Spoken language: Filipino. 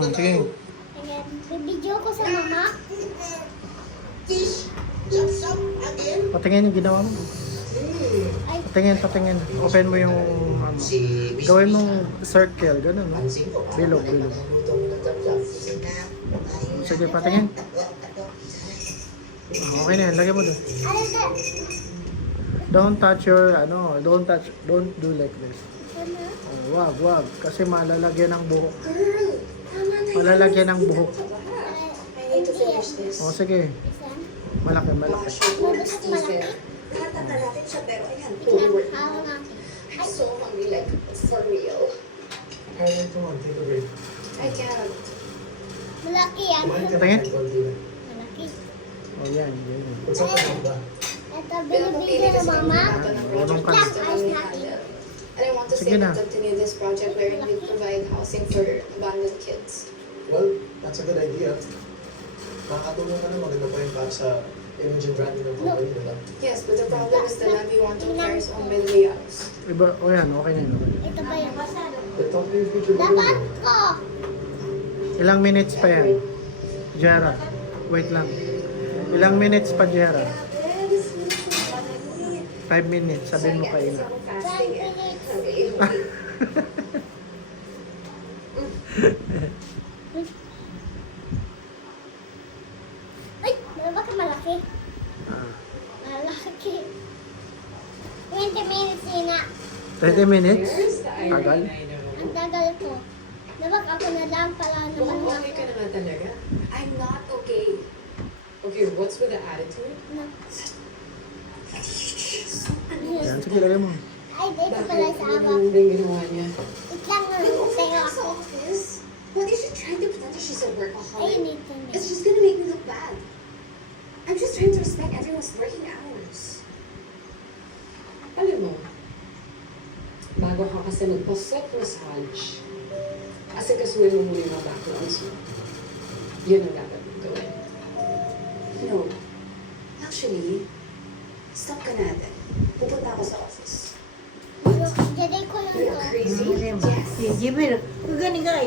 Sige. Ayan, bibidyo ko sa mama. Patingin yung ginawa mo. Ay, Patingin. Open mo yung ano. Gawin mong circle, ganun, no? Bilog. Sige, patingin. Okay na yan, lagyan mo dun. ano ka? Don't touch your, don't do like this. Ano? Oh, wag. Kasi malalagyan ng buhok. Malalagyan ng buhok. Hindi. O, sige. Isan? Malaki. Mabas malaki. Nakatata natin siya, pero ayan, Tignan, fully working. hawak natin. I'm so hungry, like, for real. I can't. Malaki yan. Patingin. Malaki. O, yan. Ito, binibidyo na mama. Marunong ka na. Lang, ayos natin. And I want to Sige say na. and continue this project wherein we provide housing for abandoned kids. Well, that's a good idea. Makakatulong ka na maganda pa yun para sa image and branding ng company, di ba? Yes, but the problem is the land we want to acquire is owned by the Layouts. Iba, o yan, okay na yun. Ito ba yun? But talk to your future Dapat builder. ko. Ilang minutes pa yan? Jera, wait lang. Ilang minutes pa, Jera? 5 minutes, sabihin mo pa ina. 5 minutes. Ay, bakit malaki? Malaki. 20 minutes na. 30 minutes? Tagal? Ang tagal ko. Dapat ako na lang pala naman Okay ka na nga talaga. I'm not okay. Okay, what's with the attitude? Yan, sige, lagay mo. Ay, dito pala sa Ano awak. ba yung ginawa niya? Wait lang, tayo ako. office? What is she trying to pretend that she's a Ay, workaholic? dito na. It's just gonna make me look bad. I'm just trying to respect everyone's working hours. Alam mo, bago ka kasi magpa-foot massage, kasi kasuhin mo muna yung mga backgrounds mo. Yun ang dapat mong gawin. No. Actually, stop ka natin. Pupunta ako sa office. Diyan ko lang You're to. crazy? Yes. Sige, pero kung galing ka,